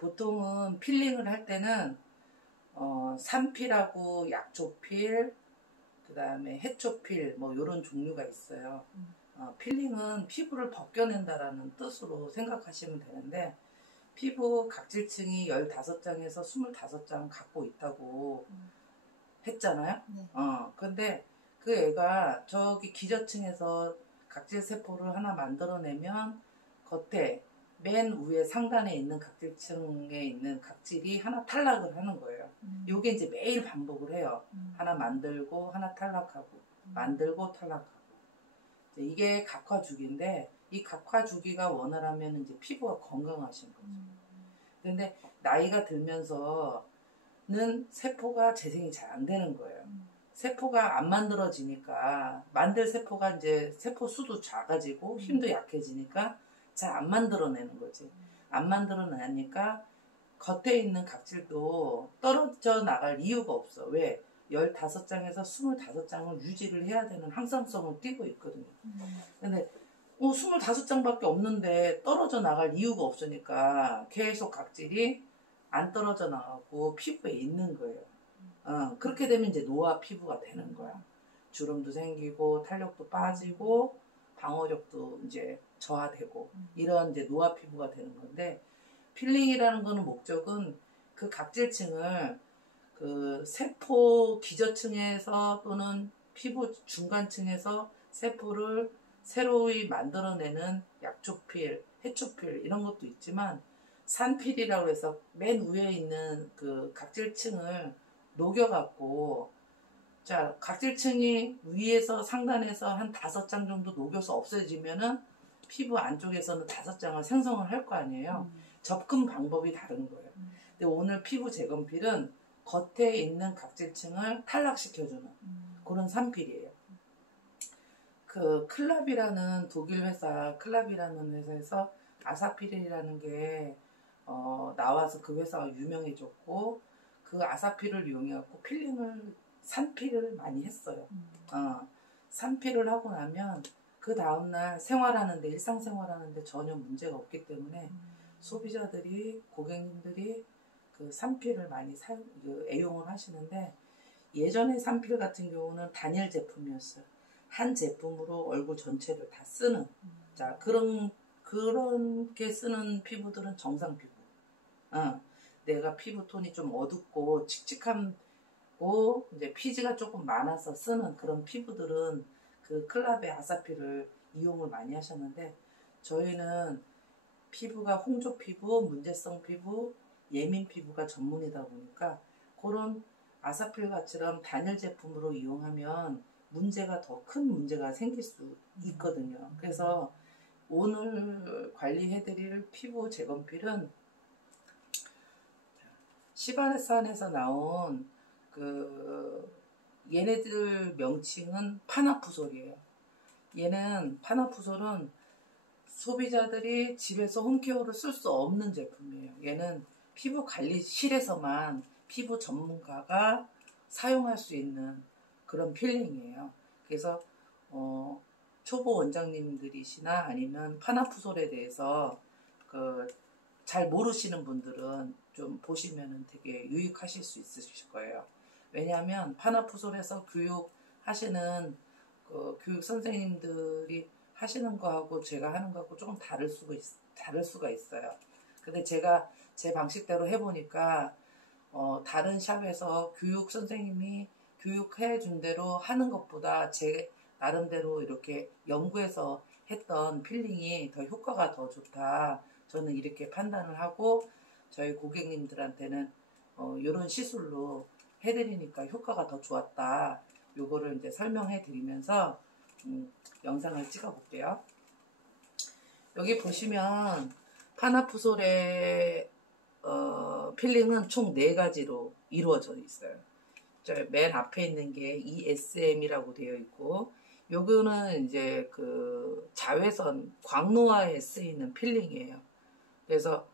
보통은 필링을 할 때는 산필하고 약초필, 그 다음에 해초필 뭐 이런 종류가 있어요. 필링은 피부를 벗겨낸다라는 뜻으로 생각하시면 되는데, 피부 각질층이 15장에서 25장 갖고 있다고 했잖아요. 네. 근데 그 애가 저기 기저층에서 각질세포를 하나 만들어내면 겉에 맨 위에 상단에 있는 각질층에 있는 각질이 하나 탈락을 하는 거예요. 요게 이제 매일 반복을 해요. 하나 만들고 하나 탈락하고 만들고 탈락하고. 이게 각화주기인데, 이 각화주기가 원활하면 이제 피부가 건강하신 거죠. 근데 나이가 들면서는 세포가 재생이 잘 안 되는 거예요. 세포가 안 만들어지니까, 만들 세포가 이제 세포 수도 작아지고 힘도 약해지니까 잘 안 만들어내는 거지. 안 만들어내니까 겉에 있는 각질도 떨어져 나갈 이유가 없어. 왜? 15장에서 25장을 유지를 해야 되는 항상성을 띠고 있거든요. 근데 25장밖에 없는데 떨어져 나갈 이유가 없으니까 계속 각질이 안 떨어져 나가고 피부에 있는 거예요. 그렇게 되면 이제 노화 피부가 되는 거야. 주름도 생기고 탄력도 빠지고 방어력도 이제 저하되고 이런 이제 노화 피부가 되는 건데, 필링이라는 거는 목적은 그 각질층을 그 세포 기저층에서 또는 피부 중간층에서 세포를 새로이 만들어내는 약초필, 해초필 이런 것도 있지만, 산필이라고 해서 맨 위에 있는 그 각질층을 녹여갖고, 자, 각질층이 위에서 상단에서 한 5장 정도 녹여서 없어지면은 피부 안쪽에서는 5장을 생성을 할 거 아니에요. 접근 방법이 다른 거예요. 근데 오늘 피부 재건필은 겉에 있는 각질층을 탈락시켜주는 그런 산필이에요. 그 클랍이라는 독일 회사, 클랍이라는 회사에서 아사피린이라는 게 나와서 그 회사가 유명해졌고, 그 아사피를 이용해갖고 필링을 산필을 많이 했어요. 산필을 하고 나면 그 다음날 생활하는데, 일상생활하는데 전혀 문제가 없기 때문에 소비자들이, 고객님들이 그 산필을 많이 애용을 하시는데, 예전에 산필 같은 경우는 단일 제품이었어요. 한 제품으로 얼굴 전체를 다 쓰는. 자, 그렇게 쓰는 피부들은 정상 피부. 내가 피부 톤이 좀 어둡고 칙칙하고 이제 피지가 조금 많아서 쓰는 그런 피부들은 그 클랍의 아사피를 이용을 많이 하셨는데, 저희는 피부가 홍조 피부, 문제성 피부, 예민 피부가 전문이다 보니까 그런 아사필같이럼 단일 제품으로 이용하면 문제가 더 큰 문제가 생길 수 있거든요. 그래서 오늘 관리해드릴 피부 재건필은 시바네산에서 나온 얘네들 명칭은 파나푸솔이에요. 얘는 파나푸솔은 소비자들이 집에서 홈케어를 쓸 수 없는 제품이에요. 얘는 피부 관리실에서만 피부 전문가가 사용할 수 있는 그런 필링이에요. 그래서 초보 원장님들이시나 아니면 파나푸솔에 대해서 잘 모르시는 분들은 좀 보시면은 되게 유익하실 수 있으실 거예요. 왜냐하면 파나푸솔에서 교육하시는 교육 선생님들이 하시는 거하고 제가 하는 거하고 조금 다를 수가 있어요. 근데 제가 제 방식대로 해보니까 다른 샵에서 교육 선생님이 교육해 준 대로 하는 것보다 제 나름대로 이렇게 연구해서 했던 필링이 더 효과가 더 좋다. 저는 이렇게 판단을 하고 저희 고객님들한테는 이런 시술로 해드리니까 효과가 더 좋았다. 요거를 이제 설명해 드리면서 영상을 찍어 볼게요. 여기 보시면 파나푸솔의 필링은 총 4가지로 이루어져 있어요. 맨 앞에 있는 게 ESM이라고 되어 있고, 요거는 이제 그 자외선 광노화에 쓰이는 필링이에요. 그래서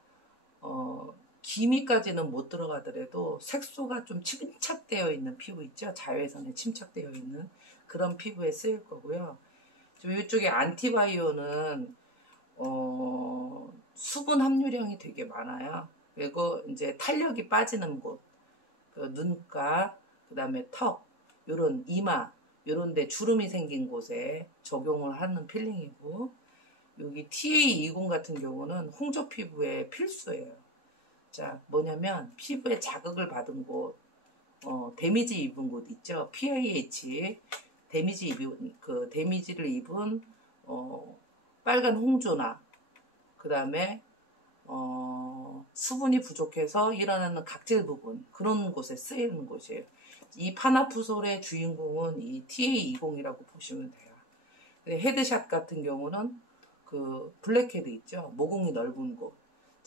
기미까지는 못 들어가더라도 색소가 좀 침착되어 있는 피부 있죠? 자외선에 침착되어 있는 그런 피부에 쓰일 거고요. 이쪽에 안티바이오는 수분 함유량이 되게 많아요. 그리고 이제 탄력이 빠지는 곳, 그 눈가, 그 다음에 턱, 요런 이마, 요런 데 주름이 생긴 곳에 적용을 하는 필링이고, 여기 TA20 같은 경우는 홍조 피부에 필수예요. 자, 뭐냐면 피부에 자극을 받은 곳, 데미지 입은 곳 있죠. PIH, 데미지를 입은 빨간 홍조나, 그 다음에 수분이 부족해서 일어나는 각질 부분, 그런 곳에 쓰이는 곳이에요. 이 파나푸솔의 주인공은 이 TA20이라고 보시면 돼요. 헤드샷 같은 경우는 그 블랙헤드 있죠. 모공이 넓은 곳.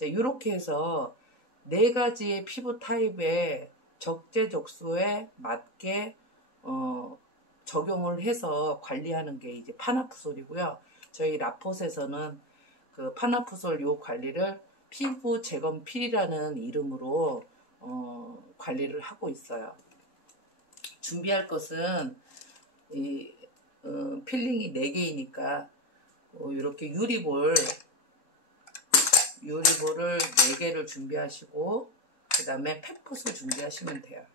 이렇게 해서 4가지의 피부 타입에 적재적소에 맞게 적용을 해서 관리하는 게 이제 파나푸솔이고요. 저희 라폿에서는 그 파나푸솔 요 관리를 피부 재검 필이라는 이름으로 관리를 하고 있어요. 준비할 것은 이 필링이 4개이니까 이렇게 유리볼을 4개를 준비하시고 그 다음에 펫풋을 준비하시면 돼요.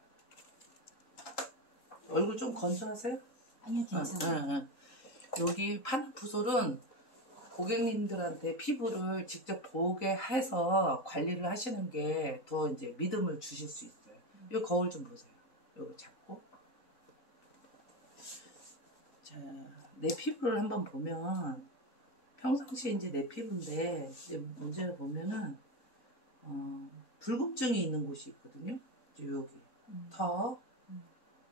얼굴 좀 건조하세요? 아니요, 괜찮아요. 여기 파나푸솔은 고객님들한테 피부를 직접 보게 해서 관리를 하시는 게 더 이제 믿음을 주실 수 있어요. 이 거울 좀 보세요. 이거 잡고. 자, 내 피부를 한번 보면 평상시에 이제 내 피부인데 이제 문제를 보면은 붉음증이 있는 곳이 있거든요. 이제 여기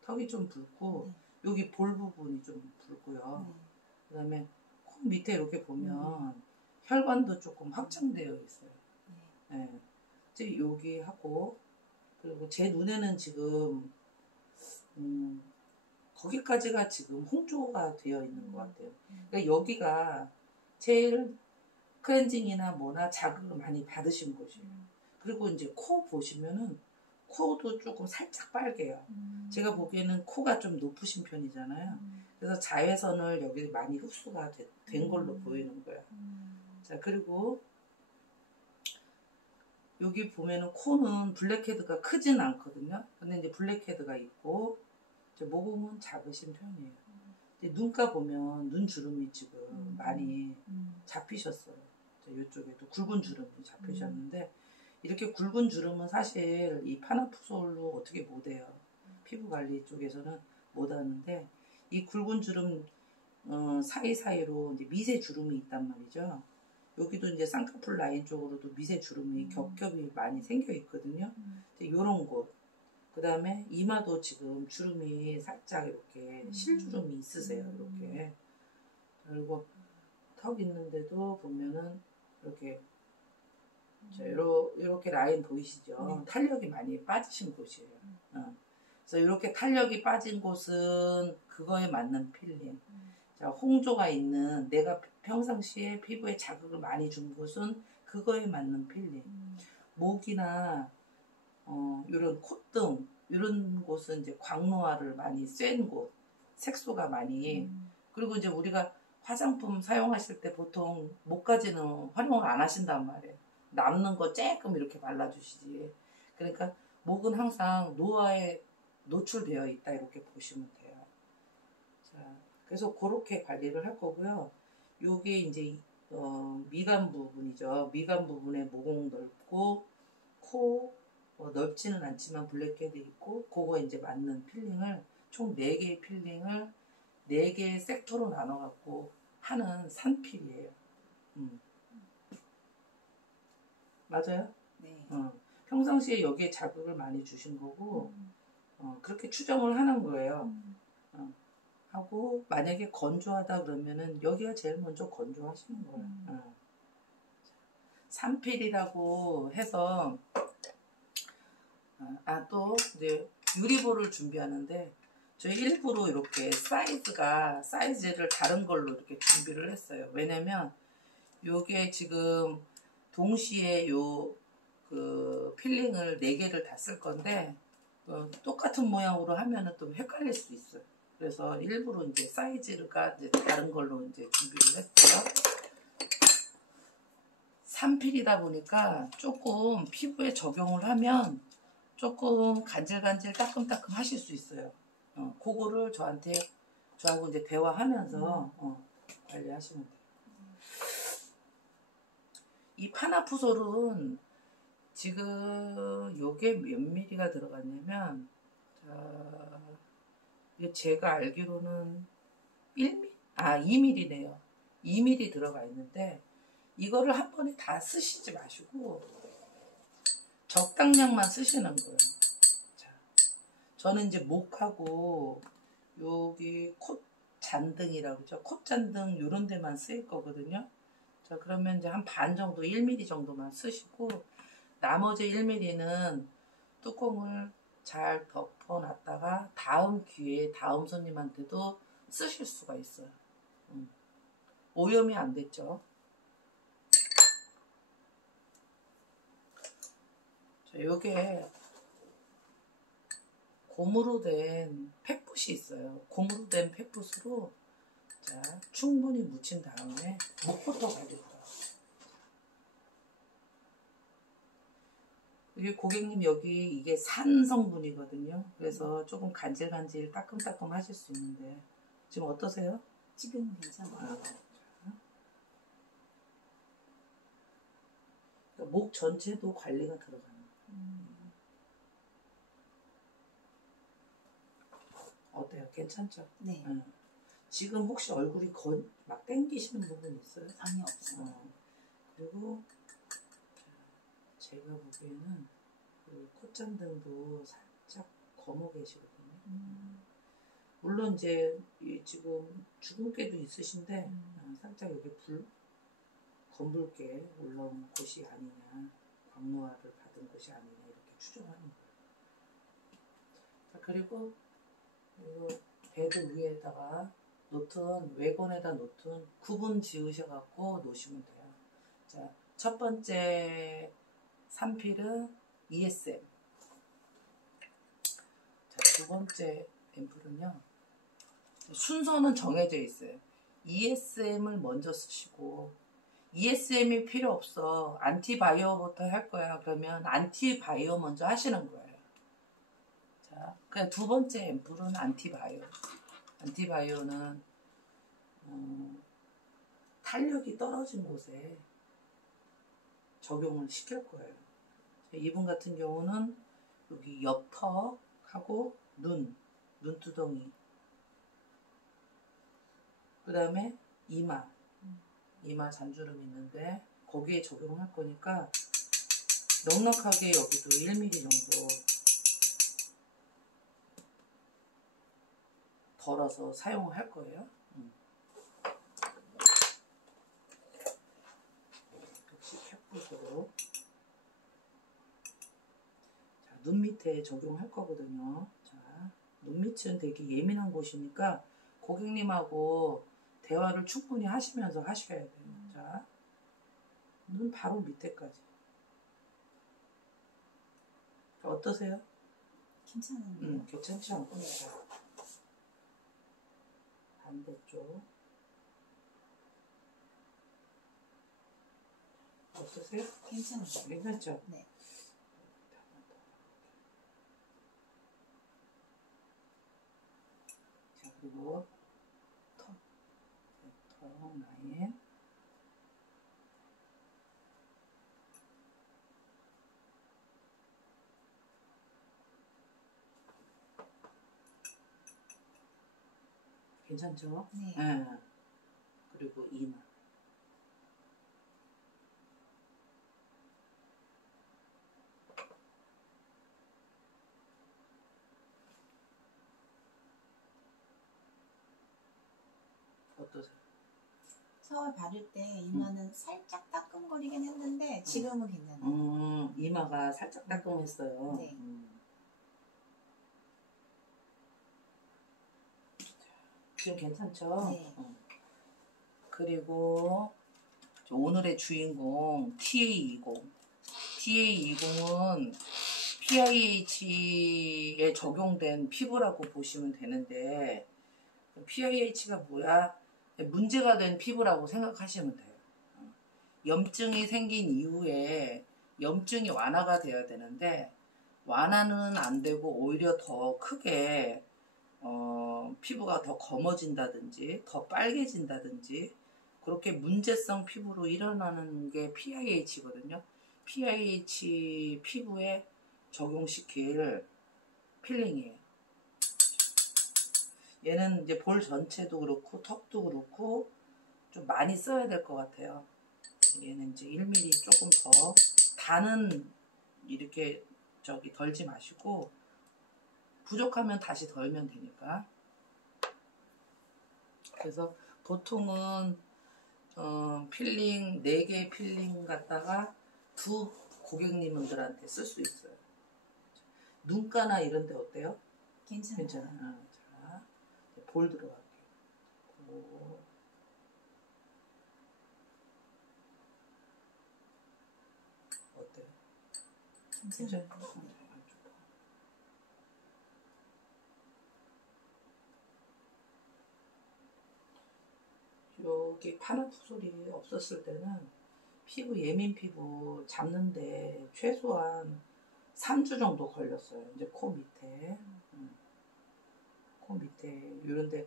턱이 좀 붉고 여기 볼 부분이 좀 붉고요. 그다음에 코 밑에 이렇게 보면 혈관도 조금 확장되어 있어요. 네. 이제 여기 하고 그리고 제 눈에는 지금 거기까지가 지금 홍조가 되어 있는 것 같아요. 그러니까 여기가 제일 클렌징이나 뭐나 자극을 많이 받으신 곳이에요. 그리고 이제 코 보시면은 코도 조금 살짝 빨개요. 제가 보기에는 코가 좀 높으신 편이잖아요. 그래서 자외선을 여기 많이 흡수가 된 걸로 보이는 거예요. 자, 그리고 여기 보면은 코는 블랙헤드가 크진 않거든요. 근데 이제 블랙헤드가 있고 이제 모공은 작으신 편이에요. 눈가 보면 눈 주름이 지금 많이 잡히셨어요. 이쪽에도 굵은 주름이 잡히셨는데 이렇게 굵은 주름은 사실 이 파나푸솔로 어떻게 못해요. 피부 관리 쪽에서는 못하는데 이 굵은 주름 사이사이로 이제 미세 주름이 있단 말이죠. 여기도 이제 쌍꺼풀 라인 쪽으로도 미세 주름이 겹겹이 많이 생겨 있거든요. 이런 곳. 그 다음에 이마도 지금 주름이 살짝 이렇게 실주름이 있으세요. 이렇게. 그리고 턱 있는데도 보면은 이렇게 이렇게 라인 보이시죠? 탄력이 많이 빠지신 곳이에요. 그래서 이렇게 탄력이 빠진 곳은 그거에 맞는 필링. 자, 홍조가 있는 내가 평상시에 피부에 자극을 많이 준 곳은 그거에 맞는 필링. 목이나 이런 콧등 이런 곳은 이제 광노화를 많이 쐴 곳, 색소가 많이. 그리고 이제 우리가 화장품 사용하실 때 보통 목까지는 활용을 안 하신단 말이에요. 남는 거 조금 이렇게 발라주시지. 그러니까 목은 항상 노화에 노출되어 있다 이렇게 보시면 돼요. 자, 그래서 그렇게 관리를 할 거고요. 요게 이제 미간 부분이죠. 미간 부분에 모공 넓고 코 넓지는 않지만 블랙헤드 있고 그거 이제 맞는 필링을 총 4개의 필링을 4개의 섹터로 나눠 갖고 하는 산필이에요. 맞아요? 네. 평상시에 여기에 자극을 많이 주신 거고 그렇게 추정을 하는 거예요. 하고 만약에 건조하다 그러면은 여기가 제일 먼저 건조하시는 거예요. 산필이라고 해서 또 이제 유리볼을 준비하는데 저희 일부러 이렇게 사이즈를 다른 걸로 이렇게 준비를 했어요. 왜냐면 요게 지금 동시에 그 필링을 4개를 다 쓸 건데 똑같은 모양으로 하면은 또 헷갈릴 수 있어요. 그래서 일부러 이제 사이즈가 이제 다른 걸로 이제 준비를 했고요. 산필이다 보니까 조금 피부에 적용을 하면 조금 간질간질 따끔따끔 하실 수 있어요. 그거를 저하고 이제 대화하면서 관리하시면 돼요. 이 파나푸솔은 지금 요게 몇 미리가 들어갔냐면, 자, 이게 제가 알기로는 2mm네요. 2mm 들어가 있는데, 이거를 한 번에 다 쓰시지 마시고, 적당량만 쓰시는 거예요. 자, 저는 이제 목하고, 여기 콧 잔등이라고 그러죠. 콧 잔등 요런 데만 쓰일 거거든요. 자, 그러면 이제 한 반 정도, 1mm 정도만 쓰시고, 나머지 1mm는 뚜껑을 잘 덮어놨다가 다음 기회에 다음 손님한테도 쓰실 수가 있어요. 오염이 안 됐죠. 자, 요게 고무로 된 펫붓이 있어요. 고무로 된 펫붓으로 자, 충분히 묻힌 다음에 목부터 갈릴게요. 여기 고객님 여기 이게 산 성분이거든요. 그래서 조금 간질간질 따끔따끔 하실 수 있는데 지금 어떠세요? 지금 괜찮아요. 그러니까 목 전체도 관리가 들어가는 어때요? 괜찮죠? 네. 지금 혹시 얼굴이 막 땡기시는 부분 있어요? 전혀 없어요. 그리고 제가 보기에는 그 콧잔등도 살짝 검어 계시거든요. 물론 이제 지금 주근깨도 있으신데 살짝 여기 검붉게 올라온 곳이 아니냐, 광노화를 받은 곳이 아니냐 이렇게 추정하는 거예요. 자, 그리고 베드 위에다가 외건에다 놓든 구분 지으셔갖고 놓으시면 돼요. 자, 첫 번째 산필은 ESM. 자, 두 번째 앰플은요. 순서는 정해져 있어요. ESM을 먼저 쓰시고, ESM이 필요 없어. 안티바이오부터 할 거야. 그러면 안티바이오 먼저 하시는 거예요. 자, 그냥 두 번째 앰플은 안티바이오. 안티바이오는 탄력이 떨어진 곳에 적용을 시킬 거예요. 이분 같은 경우는 여기 옆턱하고 눈두덩이, 그 다음에 이마 잔주름이 있는데 거기에 적용할 거니까 넉넉하게 여기도 1mm 정도 덜어서 사용을 할 거예요. 역시 캡붓으로. 자, 눈 밑에 적용할 거거든요. 자, 눈 밑은 되게 예민한 곳이니까 고객님하고 대화를 충분히 하시면서 하셔야 돼요. 자, 눈 바로 밑에까지. 자, 어떠세요? 괜찮은데요? 괜찮지 않습니까? 반대쪽. 어떠세요? 괜찮아요. 괜찮죠? 네. 자, 그리고 턱 라인. 괜찮죠? 네. 그리고 이마. 어떠세요? 처음에 바를 때 이마는 살짝 따끔거리긴 했는데 지금은 괜찮아요. 이마가 살짝 따끔했어요. 네. 지금 괜찮죠? 네. 그리고 오늘의 주인공 TA20. TA20은 PIH에 적용된 피부라고 보시면 되는데 PIH가 뭐야? 문제가 된 피부라고 생각하시면 돼요. 염증이 생긴 이후에 염증이 완화가 돼야 되는데 완화는 안 되고 오히려 더 크게 피부가 더 검어진다든지 더 빨개진다든지 그렇게 문제성 피부로 일어나는 게 PIH거든요. PIH 피부에 적용시킬 필링이에요. 얘는 이제 볼 전체도 그렇고 턱도 그렇고 좀 많이 써야 될 것 같아요. 얘는 이제 1mm 조금 더 다는 이렇게 덜지 마시고 부족하면 다시 덜면 되니까. 그래서 보통은 필링 4개 필링 갖다가 두 고객님들한테 쓸 수 있어요. 눈가나 이런 데 어때요? 괜찮아요. 괜찮아요. 자, 볼 들어갈게요. 볼. 어때요? 괜찮아요. 여기 파나프 소리 없었을 때는 피부 예민 피부 잡는데 최소한 3주 정도 걸렸어요. 이제 코 밑에 코 밑에 이런데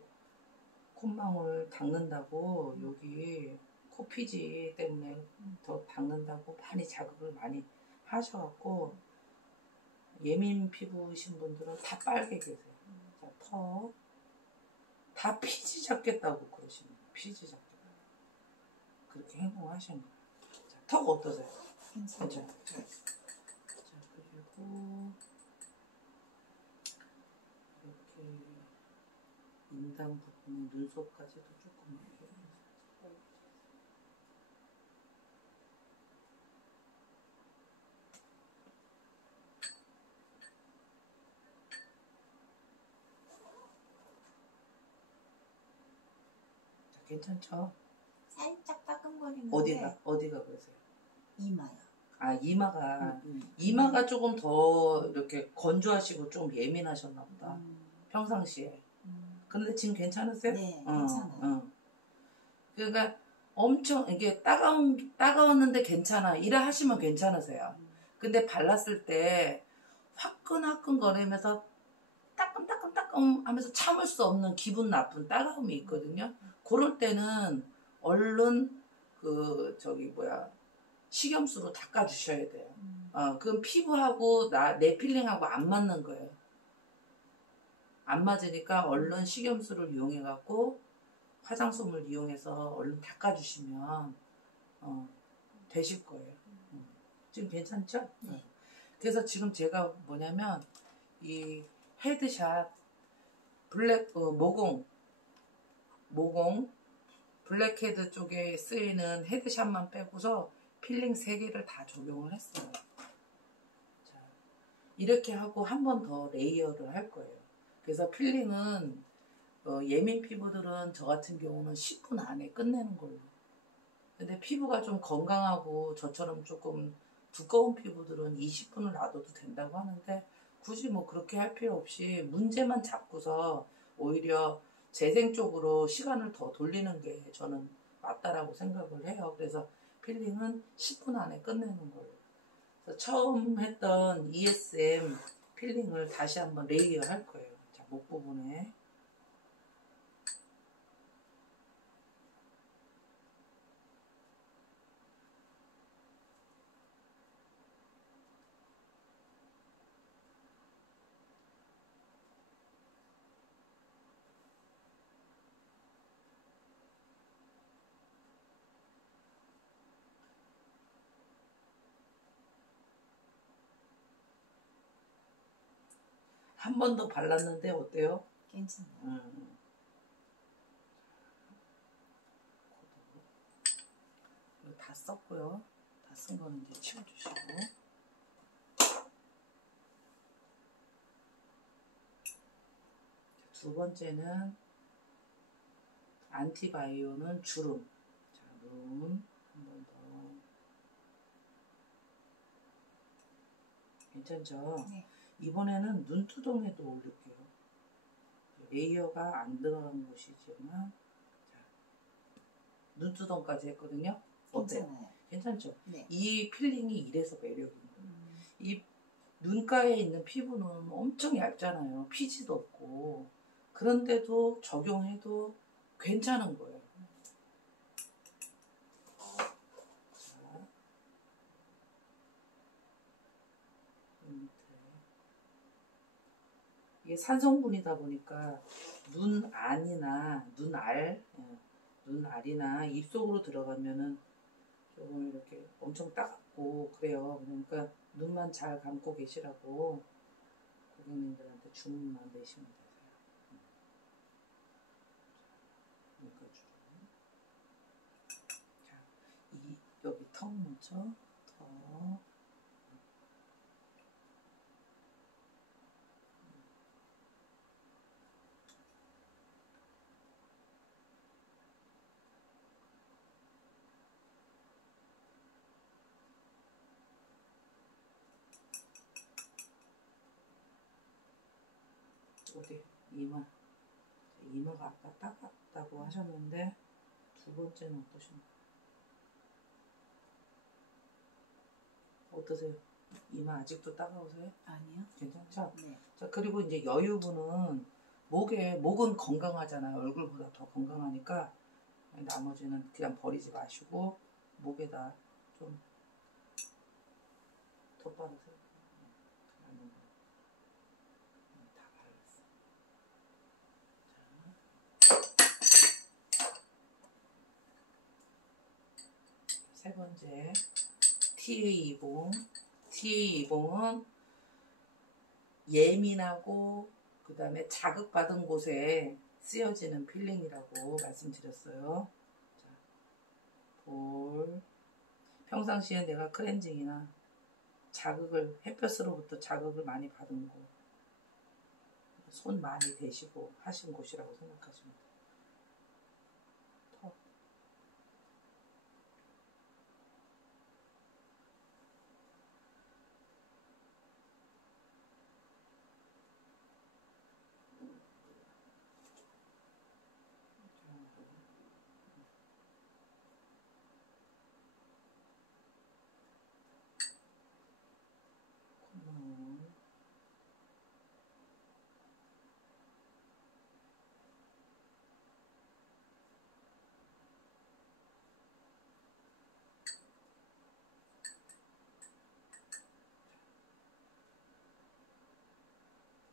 콧망울 닦는다고 여기 코피지 때문에 더 닦는다고 많이 자극을 많이 하셔갖고 예민 피부이신 분들은 다 빨개 계세요. 자, 턱 다 피지 잡겠다고 그러시는 거예요. 피지 잡겠다고 그렇게 행동하시는 거예요. 자, 턱 어떠세요? 괜찮아요. 자, 그리고 이렇게 인당 부분 눈썹까지도 조금 괜찮죠? 살짝 따끔거리는데 어디가 그러세요? 이마요. 아 이마가 조금 더 이렇게 건조하시고 좀 예민하셨나 보다. 평상시에. 근데 지금 괜찮으세요? 네, 괜찮아요. 그러니까 엄청 이게 따가웠는데 괜찮아. 이라 하시면 괜찮으세요. 근데 발랐을 때 화끈화끈 거리면서 따끔따끔 하면서 참을 수 없는 기분 나쁜 따가움이 있거든요. 그럴 때는 얼른 식염수로 닦아주셔야 돼요. 그럼 피부하고 내 필링하고 안 맞는 거예요. 안 맞으니까 얼른 식염수를 이용해갖고 화장솜을 이용해서 얼른 닦아주시면 되실 거예요. 지금 괜찮죠? 네. 그래서 지금 제가 뭐냐면 이 헤드샷 모공 블랙헤드 쪽에 쓰이는 헤드샷만 빼고서 필링 3개를 다 적용을 했어요. 자, 이렇게 하고 한 번 더 레이어를 할 거예요. 그래서 필링은 예민 피부들은 저 같은 경우는 10분 안에 끝내는 걸로. 근데 피부가 좀 건강하고 저처럼 조금 두꺼운 피부들은 20분을 놔둬도 된다고 하는데 굳이 뭐 그렇게 할 필요 없이 문제만 잡고서 오히려 재생 쪽으로 시간을 더 돌리는 게 저는 맞다라고 생각을 해요. 그래서 필링은 10분 안에 끝내는 걸로. 그래서 처음 했던 ESM 필링을 다시 한번 레이어 할 거예요. 자, 목 부분에. 한 번 더 발랐는데 어때요? 괜찮아요. 이거 다 썼고요. 다 쓴 거는 이제 치워주시고. 두 번째는 안티바이오는 주름. 자, 눈 한 번 더. 괜찮죠? 네. 이번에는 눈두덩에도 올릴게요. 레이어가 안 들어간 곳이지만 자, 눈두덩까지 했거든요. 어때요? 괜찮아요. 괜찮죠? 네. 이 필링이 이래서 매력인 거예요. 이 눈가에 있는 피부는 엄청 얇잖아요. 피지도 없고. 그런데도 적용해도 괜찮은 거예요. 자, 이게 산성분이다 보니까 눈 안이나 눈알이나 입속으로 들어가면은 조금 이렇게 엄청 따갑고 그래요. 그러니까 눈만 잘 감고 계시라고 고객님들한테 주문만 내시면 되세요. 그러니까 자, 여기 턱 먼저 턱. 어디 이마가 아까 따갑다고 하셨는데 두 번째는 어떠세요? 이마 아직도 따가우세요? 아니요. 괜찮죠? 네. 자, 그리고 이제 여유분은 목은 건강하잖아요. 얼굴보다 더 건강하니까 나머지는 그냥 버리지 마시고 목에다 좀 덧바르세요. 다 발랐어. 세 번째 TA20은 예민하고 그 다음에 자극받은 곳에 쓰여지는 필링이라고 말씀드렸어요. 자, 평상시에 내가 클렌징이나 햇볕으로부터 자극을 많이 받은 곳, 손 많이 대시고 하신 곳이라고 생각하시면 돼요.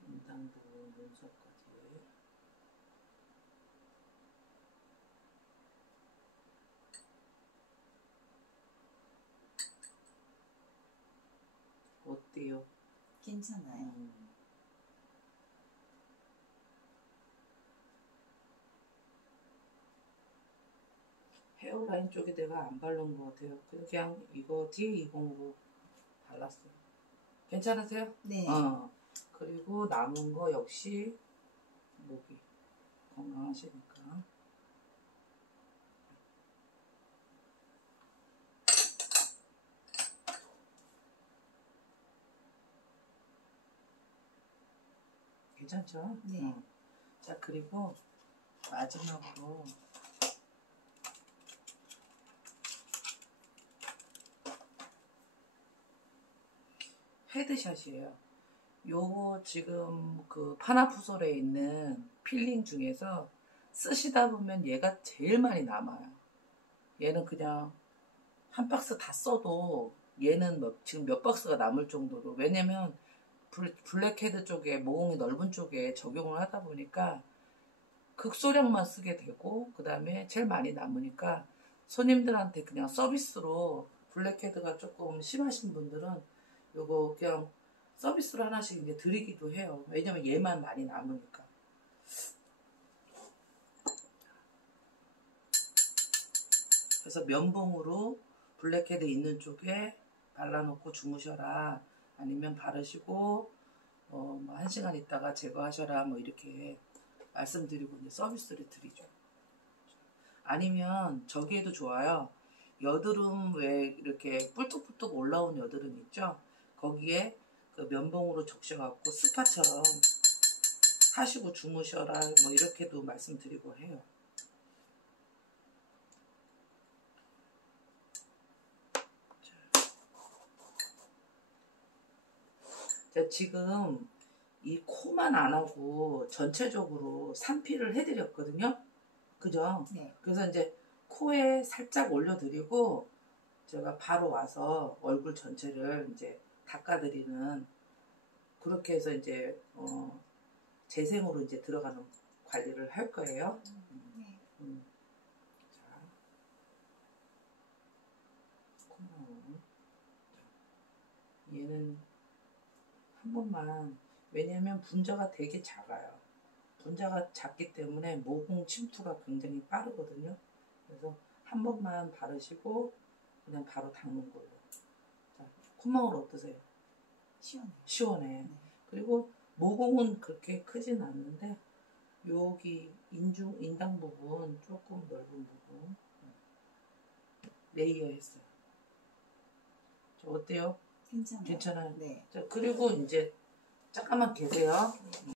인상도 눈썹까지. 어때요? 괜찮아요. 헤어라인 쪽에 내가 안 바른 것 같아요. 그냥 이거 DA20으로 발랐어요. 괜찮으세요? 네. 그리고 남은 거 역시 목이 건강하시니까. 괜찮죠? 네. 자, 그리고 마지막으로 헤드샷이에요. 요거 지금 그 파나푸솔에 있는 필링 중에서 쓰시다 보면 얘가 제일 많이 남아요. 얘는 그냥 한 박스 다 써도 얘는 지금 몇 박스가 남을 정도로. 왜냐면 블랙헤드 쪽에, 모공이 넓은 쪽에 적용을 하다 보니까 극소량만 쓰게 되고, 그 다음에 제일 많이 남으니까 손님들한테 그냥 서비스로, 블랙헤드가 조금 심하신 분들은 요거 그냥 서비스로 하나씩 이제 드리기도 해요. 왜냐면 얘만 많이 남으니까. 그래서 면봉으로 블랙헤드 있는 쪽에 발라놓고 주무셔라. 아니면 바르시고 뭐 1시간 있다가 제거하셔라. 뭐 이렇게 말씀드리고 이제 서비스를 드리죠. 아니면 저기에도 좋아요. 여드름 왜 이렇게 뿔뚝뿔뚝 올라온 여드름 있죠? 거기에 그 면봉으로 적셔갖고 스파처럼 하시고 주무셔라. 뭐 이렇게도 말씀드리고 해요. 자, 지금 이 코만 안 하고 전체적으로 산피를 해드렸거든요. 그죠? 네. 그래서 이제 코에 살짝 올려드리고 제가 바로 와서 얼굴 전체를 이제 닦아드리는 그렇게 해서 이제 재생으로 이제 들어가는 관리를 할 거예요. 네. 자, 콧망울. 얘는 한 번만, 왜냐면 분자가 되게 작아요. 분자가 작기 때문에 모공 침투가 굉장히 빠르거든요. 그래서 한 번만 바르시고 그냥 바로 닦는 걸로. 자, 콧망울 어떠세요? 시원해요. 시원해. 네. 그리고 모공은 그렇게 크진 않는데 여기 인당 부분 조금 넓은 부분 레이어 했어요. 저 어때요? 괜찮아요. 괜찮아요? 네. 자, 그리고 이제 잠깐만 계세요.